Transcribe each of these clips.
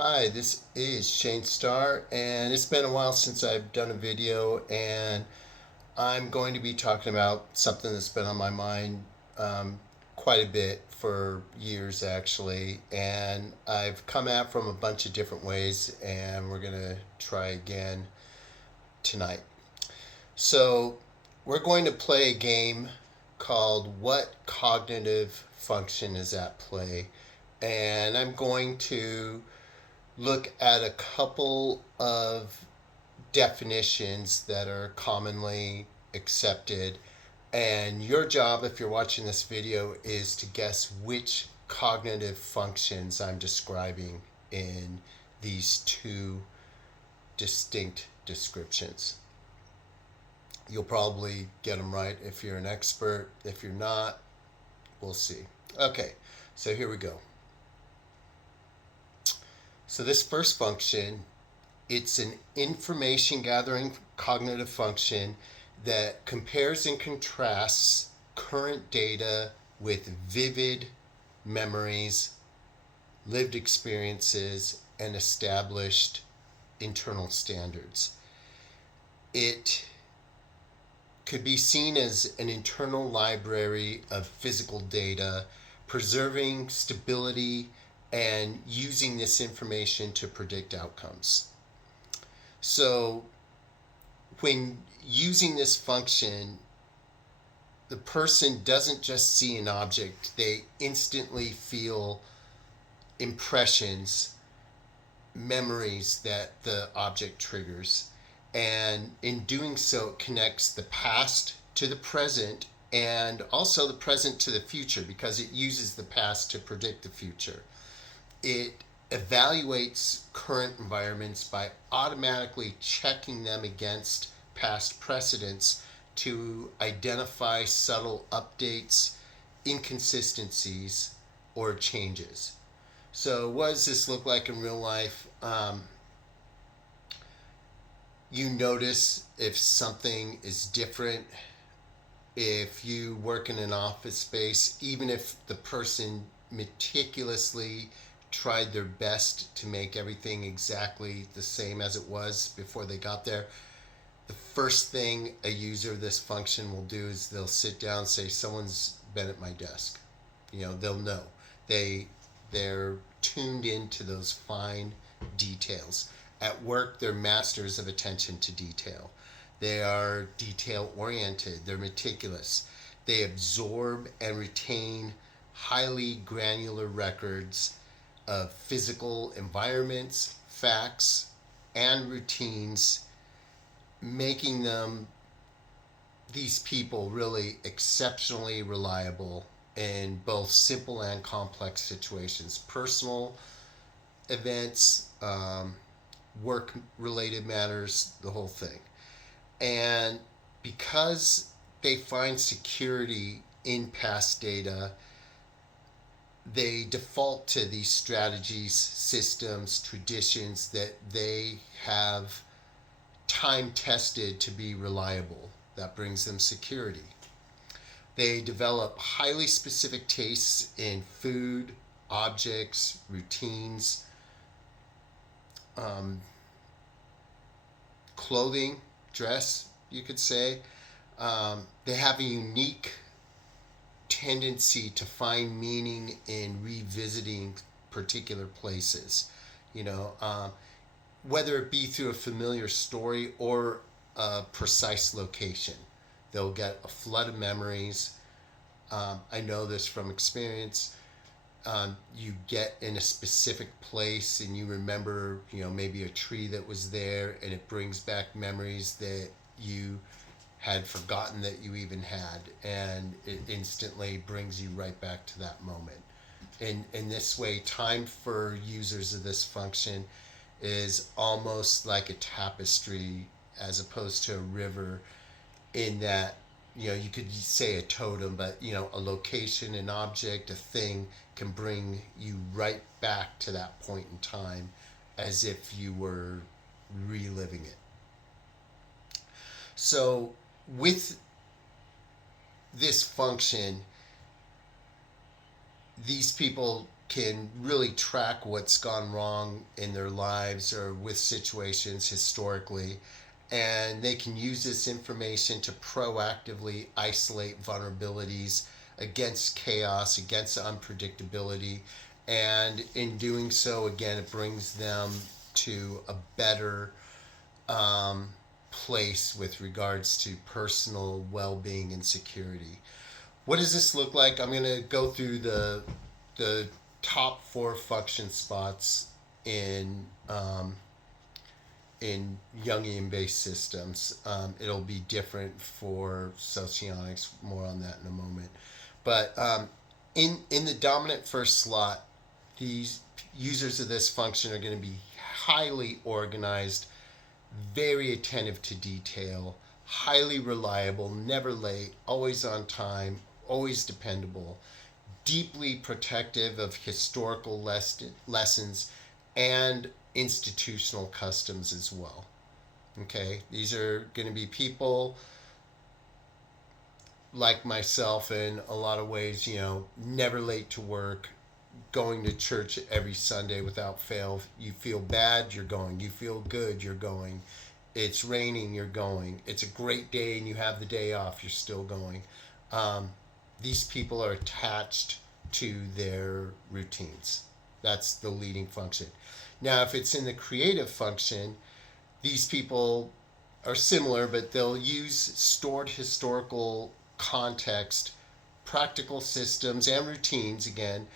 Hi, this is Shane Starr, and it's been a while since I've done a video, and I'm going to be talking about something that's been on my mind quite a bit for years, actually. And I've come at from a bunch of different ways, and we're going to try again tonight. So, we're going to play a game called What Cognitive Function is at Play? And I'm going to look at a couple of definitions that are commonly accepted. And your job, if you're watching this video, is to guess which cognitive functions I'm describing in these two distinct descriptions. You'll probably get them right if you're an expert. If you're not, we'll see. Okay, so here we go. So this first function, it's an information gathering cognitive function that compares and contrasts current data with vivid memories, lived experiences, and established internal standards. It could be seen as an internal library of physical data, preserving stability and using this information to predict outcomes. So when using this function, the person doesn't just see an object, they instantly feel impressions, memories that the object triggers. And in doing so, it connects the past to the present and also the present to the future because it uses the past to predict the future. It evaluates current environments by automatically checking them against past precedents to identify subtle updates, inconsistencies, or changes. So, what does this look like in real life? You notice if something is different. If you work in an office space, even if the person meticulously tried their best to make everything exactly the same as it was before they got there, the first thing a user of this function will do is they'll sit down and say, someone's been at my desk. They'll know. They're tuned into those fine details. At work, they're masters of attention to detail. They are detail oriented, they're meticulous. They absorb and retain highly granular records of physical environments, facts, and routines, making these people really exceptionally reliable in both simple and complex situations, personal events, work related matters, the whole thing. And because they find security in past data, they default to these strategies, systems, traditions that they have time tested to be reliable. That brings them security. They develop highly specific tastes in food, objects, routines, um, clothing, dress, you could say. They have a unique tendency to find meaning in revisiting particular places. You know, whether it be through a familiar story or a precise location. They'll get a flood of memories. I know this from experience. You get in a specific place and you remember, maybe a tree that was there, and it brings back memories that you had forgotten that you even had, and it instantly brings you right back to that moment. In this way, time for users of this function is almost like a tapestry as opposed to a river, in that you could say a totem, but a location, an object, a thing can bring you right back to that point in time as if you were reliving it. So with this function, these people can really track what's gone wrong in their lives or with situations historically, and they can use this information to proactively isolate vulnerabilities against chaos, against unpredictability, and in doing so, again, it brings them to a better um, place with regards to personal well-being and security. What does this look like? I'm going to go through the top four function spots in in Jungian based systems. It'll be different for socionics. More on that in a moment. But in the dominant first slot, these users of this function are going to be highly organized, very attentive to detail, highly reliable, never late, always on time, always dependable, deeply protective of historical lessons and institutional customs as well. Okay, these are going to be people like myself in a lot of ways, never late to work, going to church every Sunday without fail. You feel bad, you're going. You feel good, you're going. It's raining, you're going. It's a great day and you have the day off, you're still going. Um, these people are attached to their routines. That's the leading function. Now, if it's in the creative function, these people are similar, but they'll use stored historical context, practical systems, and routines again,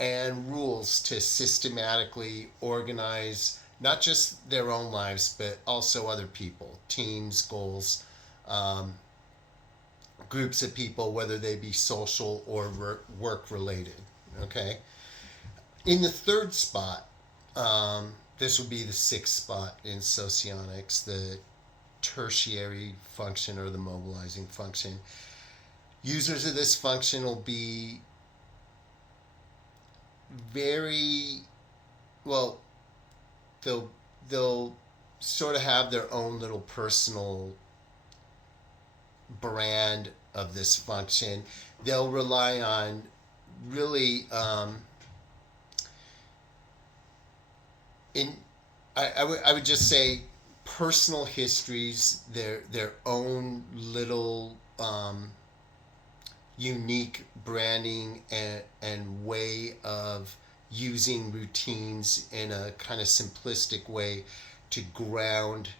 and rules to systematically organize not just their own lives, but also other people, teams, goals, um, groups of people, whether they be social or work related. Okay. In the third spot, this would be the sixth spot in socionics, the tertiary function or the mobilizing function. Users of this function will be very well. They'll they'll sort of have their own little personal brand of this function. They'll rely on really in I would just say personal histories, their own little unique branding and way of using routines in a kind of simplistic way to ground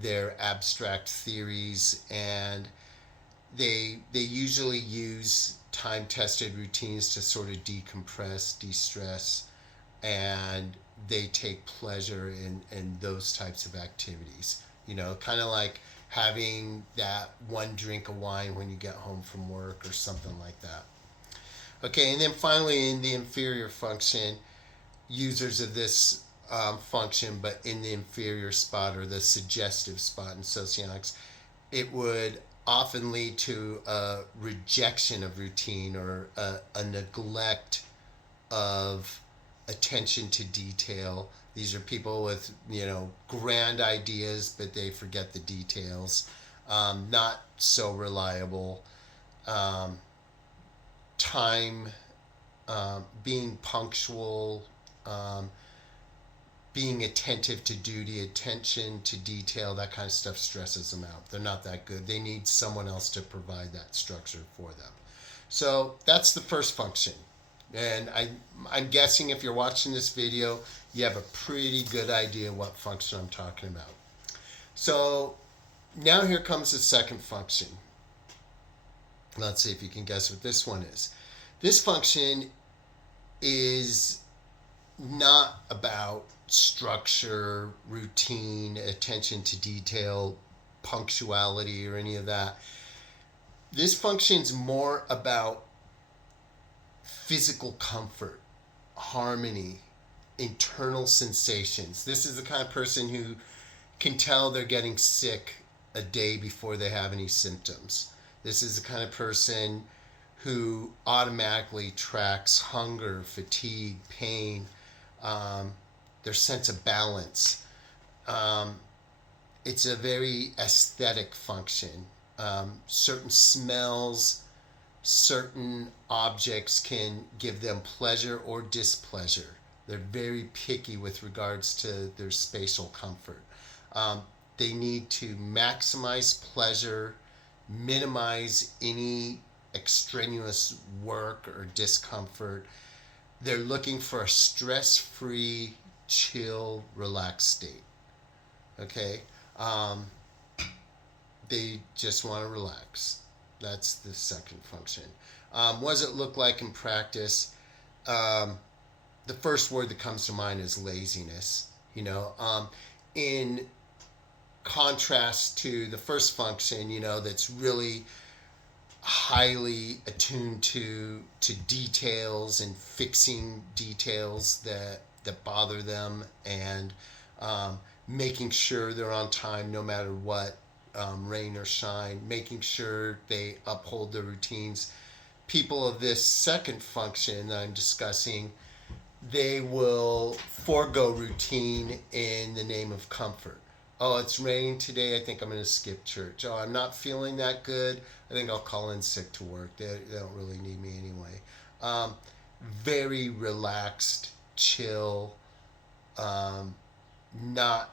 their abstract theories, and they usually use time tested routines to sort of decompress, de-stress, and they take pleasure in those types of activities. Kind of like having that one drink of wine when you get home from work or something like that. Okay, and then finally in the inferior function, users of this function, but in the inferior spot or the suggestive spot in socionics, it would often lead to a rejection of routine or a neglect of attention to detail. These are people with, grand ideas, but they forget the details. Not so reliable. Um, time, being punctual, um, being attentive to duty, attention to detail, that kind of stuff stresses them out. They're not that good. They need someone else to provide that structure for them. So that's the first function. And I'm guessing if you're watching this video, you have a pretty good idea what function I'm talking about. So now here comes the second function. Let's see if you can guess what this one is. This function is not about structure, routine, attention to detail, punctuality, or any of that. This function's more about physical comfort, harmony, internal sensations. This is the kind of person who can tell they're getting sick a day before they have any symptoms. This is the kind of person who automatically tracks hunger, fatigue, pain, their sense of balance. It's a very aesthetic function. Certain smells, certain objects can give them pleasure or displeasure. They're very picky with regards to their spatial comfort. Um, they need to maximize pleasure, minimize any extraneous work or discomfort. They're looking for a stress free, chill, relaxed state. Okay? Um, they just want to relax. That's the second function. What does it look like in practice? Um, the first word that comes to mind is laziness. In contrast to the first function, that's really highly attuned to details and fixing details that bother them, and making sure they're on time no matter what, rain or shine, making sure they uphold their routines. People of this second function that I'm discussing, they will forego routine in the name of comfort. Oh, it's raining today. I think I'm going to skip church. Oh, I'm not feeling that good. I think I'll call in sick to work. They don't really need me anyway. Um, Very relaxed, chill, um, not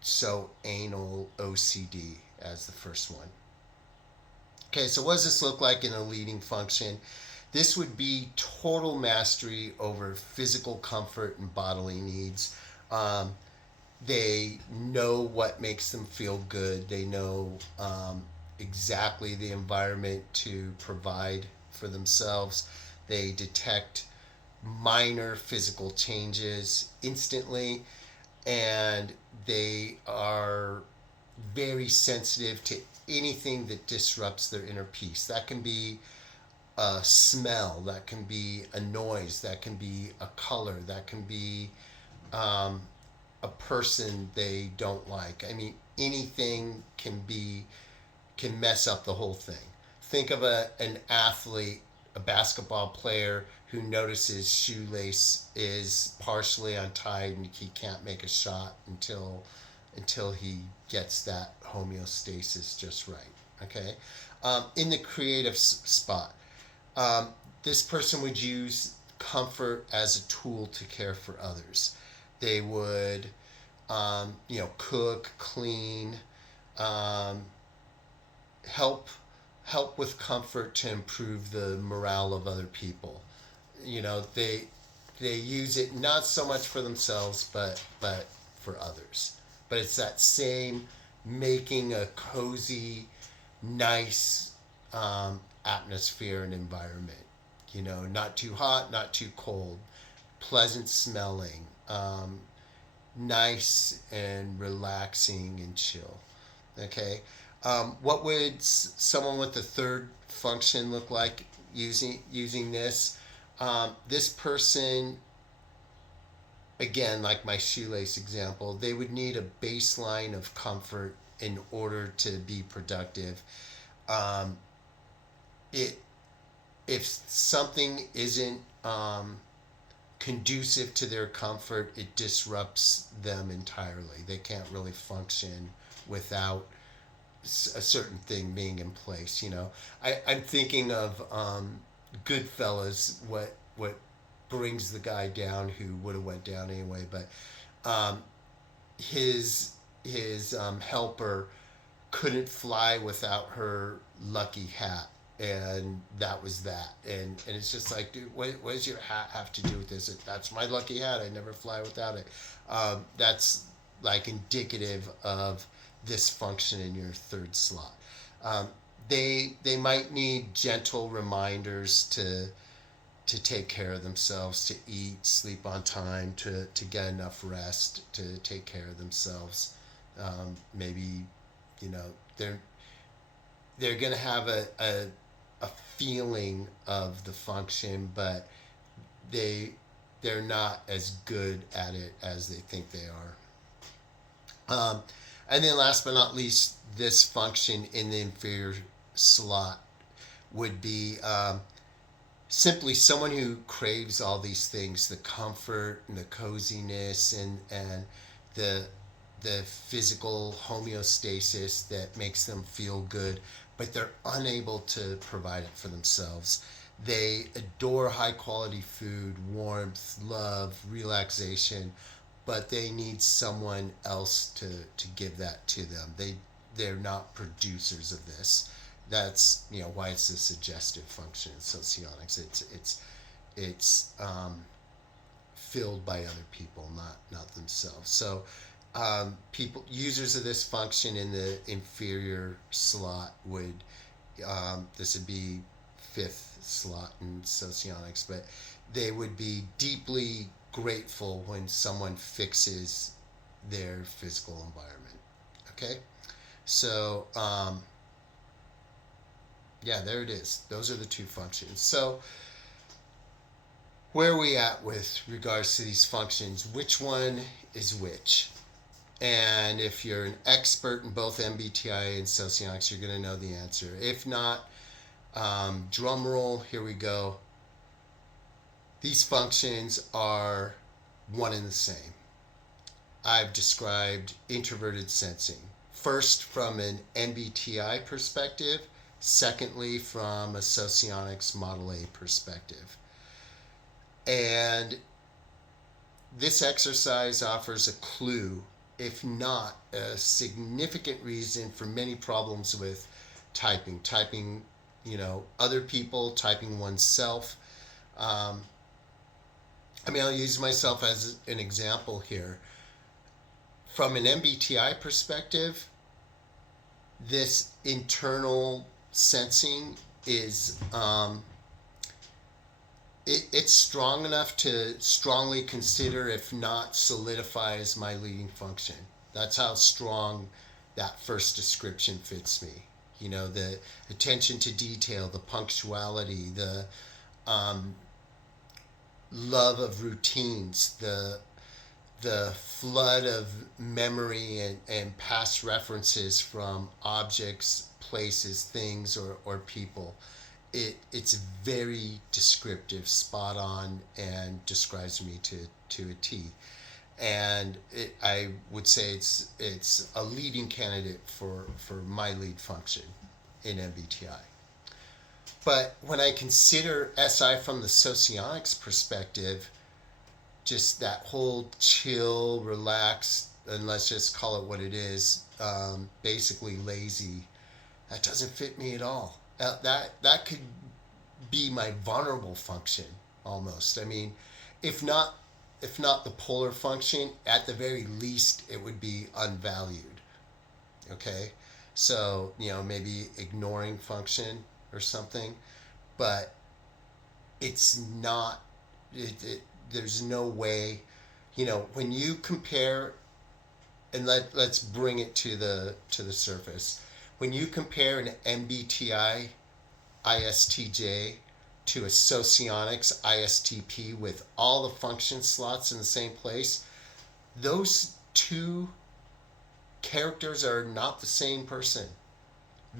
so anal OCD as the first one. Okay, so what does this look like in a leading function? This would be total mastery over physical comfort and bodily needs. Um, they know what makes them feel good. They know exactly the environment to provide for themselves. They detect minor physical changes instantly, and they are very sensitive to anything that disrupts their inner peace. That can be a smell, that can be a noise, that can be a color, that can be um, a person they don't like. I mean, anything can mess up the whole thing. Think of an athlete, a basketball player who notices shoelace is partially untied and he can't make a shot until he gets that homeostasis just right. Okay, in the creative spot, um, this person would use comfort as a tool to care for others. They would, cook, clean, um, help help with comfort to improve the morale of other people. They use it not so much for themselves, but for others. But it's that same making a cozy, nice atmosphere and environment. Not too hot, not too cold, pleasant smelling, nice and relaxing and chill. Okay. What would someone with the third function look like using this? This person, again, like my shoelace example, they would need a baseline of comfort in order to be productive. Um, it If something isn't conducive to their comfort, it disrupts them entirely. They can't really function without a certain thing being in place. I'm thinking of Goodfellas. What brings the guy down who would have went down anyway, but um, his helper couldn't fly without her lucky hat, and that was that. And it's just like, dude, what does your hat have to do with this? That's my lucky hat. I never fly without it. That's like indicative of this function in your third slot. Um, they might need gentle reminders to take care of themselves, to eat, sleep on time, to get enough rest, to take care of themselves. Maybe, you know, they're going to have a feeling of the function, but they they're not as good at it as they think they are. And then last but not least, this function in the inferior slot would be simply someone who craves all these things: the comfort and the coziness, and the the physical homeostasis that makes them feel good, but they're unable to provide it for themselves. They adore high quality food, warmth, love, relaxation, but they need someone else to give that to them. They're not producers of this. That's why it's a suggestive function in socionics. It's filled by other people, not themselves. So people users of this function in the inferior slot would this would be fifth slot in socionics, but they would be deeply grateful when someone fixes their physical environment. Okay, so yeah, there it is. Those are the two functions. So where are we at with regards to these functions? Which one is which? And if you're an expert in both MBTI and socionics, you're going to know the answer. If not, drum roll, here we go. These functions are one and the same. I've described introverted sensing. First, from an MBTI perspective. Secondly, from a socionics Model A perspective. And this exercise offers a clue, if not a significant reason, for many problems with typing. Typing, other people, typing oneself. I'll use myself as an example here. From an MBTI perspective, this internal sensing is it's strong enough to strongly consider, if not solidify, as my leading function. That's how strong that first description fits me. The attention to detail, the punctuality, the love of routines, the flood of memory and past references from objects, places, things, or people. It's very descriptive, spot on, and describes me to a T. And I would say it's a leading candidate for my lead function in MBTI. But when I consider SI from the socionics perspective, just that whole chill, relaxed, and let's just call it what it is, basically lazy, that doesn't fit me at all. That could be my vulnerable function almost. If not the polar function, at the very least it would be unvalued. Okay, so maybe ignoring function or something, but it's not. There's no way. When you compare, and let's bring it to the surface. When you compare an MBTI ISTJ to a socionics ISTP with all the function slots in the same place, those two characters are not the same person.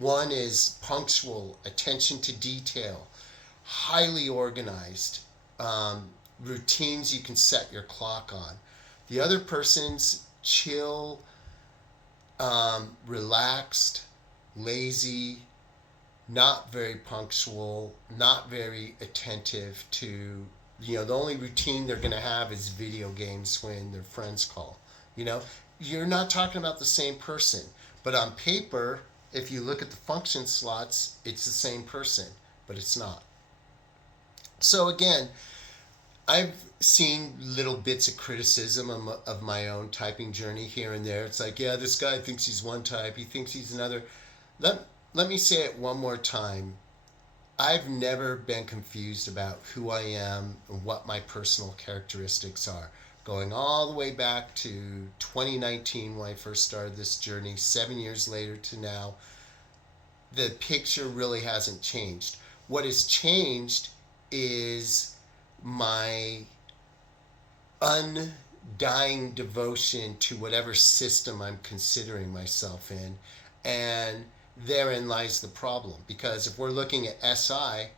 One is punctual, attention to detail, highly organized, routines you can set your clock on. The other person's chill, relaxed, lazy, not very punctual, not very attentive to, the only routine they're going to have is video games when their friends call. You're not talking about the same person. But on paper, if you look at the function slots, it's the same person, but it's not. So again, I've seen little bits of criticism of my own typing journey here and there. It's like, yeah, this guy thinks he's one type, he thinks he's another. Let me say it one more time. I've never been confused about who I am and what my personal characteristics are. Going all the way back to 2019 when I first started this journey, 7 years later to now, the picture really hasn't changed. What has changed is my undying devotion to whatever system I'm considering myself in, and therein lies the problem. Because if we're looking at SI,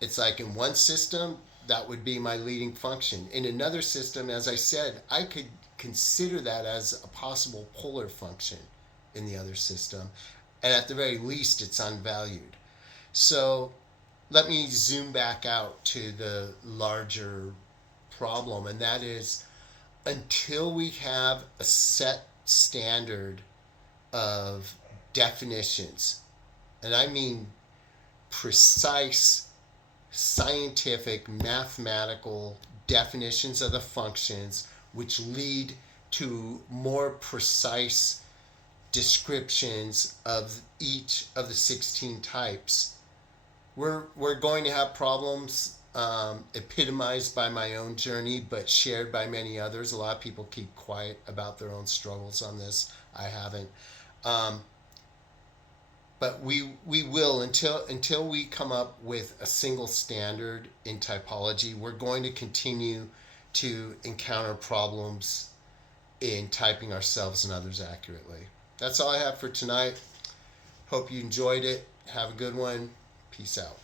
it's like in one system, that would be my leading function. In another system, as I said, I could consider that as a possible polar function in the other system. and at the very least, it's unvalued. So let me zoom back out to the larger problem, and that is until we have a set standard of definitions, and I mean precise scientific mathematical definitions of the functions which lead to more precise descriptions of each of the 16 types, we're going to have problems, epitomized by my own journey, but shared by many others. A lot of people keep quiet about their own struggles on this. I haven't. Um, but we will until we come up with a single standard in typology. We're going to continue to encounter problems in typing ourselves and others accurately. That's all I have for tonight. Hope you enjoyed it. Have a good one. Peace out.